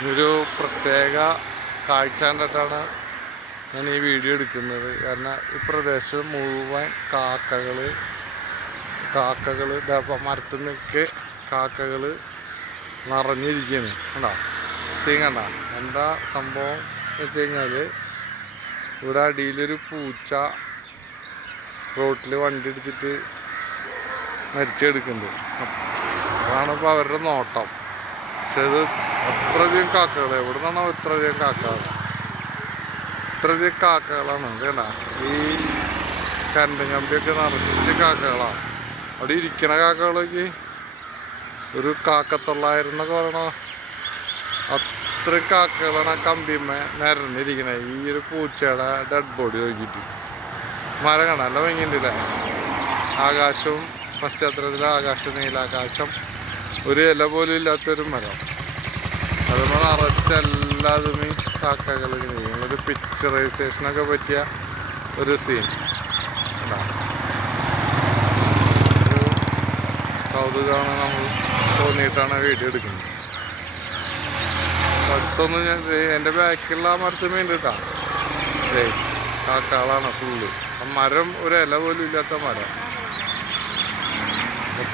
ഇതൊരു പ്രത്യേക കാഴ്ച കണ്ടിട്ടാണ് ഞാൻ ഈ വീഡിയോ എടുക്കുന്നത്. കാരണം ഈ പ്രദേശം മുഴുവൻ കാക്കകൾ മരത്തിൽ നിന്നൊക്കെ കാക്കകൾ നിറഞ്ഞിരിക്കുകയാണ്. കണ്ടോ കണ്ട എന്താ സംഭവം എന്ന് വെച്ച് കഴിഞ്ഞാൽ, ഇവിടെ അടിയിലൊരു പൂച്ച റോട്ടിൽ വണ്ടി ഇടിച്ചിട്ട് മരിച്ചെടുക്കുന്നുണ്ട്. അതാണ് ഇപ്പോൾ അവരുടെ നോട്ടം. പക്ഷെ ഇത് അത്രയധികം കാക്കകൾ, എവിടെ നിന്നാണോ ഇത്രയധികം കാക്കകളാണ്. അതേണ്ട ഈ കരണ്ട് കമ്പിയൊക്കെ നിറച്ച് കാക്കകളാണ്. അവിടെ ഇരിക്കണ കാക്കകളൊക്കെ ഒരു 900 എന്നൊക്കെ പറയണ അത്ര കാക്കകളാണ് ആ കമ്പിമ്മ നിരന്നിരിക്കണത്. ഈ ഒരു പൂച്ചയുടെ ഡെഡ് ബോഡി നോക്കിയിട്ട് മരം കാണാം, നല്ല ഭംഗിയുണ്ടല്ലേ. ആകാശവും പശ്ചാത്തലത്തിൽ ആകാശം, നീലാകാശം, ഒരു ഇല പോലും ഇല്ലാത്തൊരു മരം. അതുമ്പോൾ നിറച്ചെല്ലാതും ഈ കാക്കകൾ. ഒരു പിക്ചറൈസേഷനൊക്കെ പറ്റിയ ഒരു സീൻ. ഒരു കൗതുകമാണ് നമ്മൾ തോന്നിയിട്ടാണ് വീഡിയോ എടുക്കുന്നത്. അടുത്തൊന്നും ഞാൻ എൻ്റെ ബാക്കിലുള്ള ആ മരത്തിൽ മീൻ കിട്ടാം. കാക്കകളാണ് ഫുള്ള്. മരം ഒരു ഇല പോലും ഇല്ലാത്ത മരം.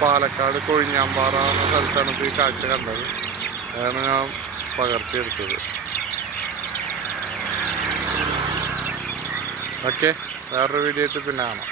പാലക്കാട് കൊഴിഞ്ഞാമ്പാറ എന്ന സ്ഥലത്താണ് ഇപ്പോൾ ഈ കാഴ്ച കണ്ടത്. അതാണ് ഞാൻ പകർത്തിയെടുത്തത്. ഓക്കെ, വേറൊരു വീഡിയോ ആയിട്ട് പിന്നെ കാണാം.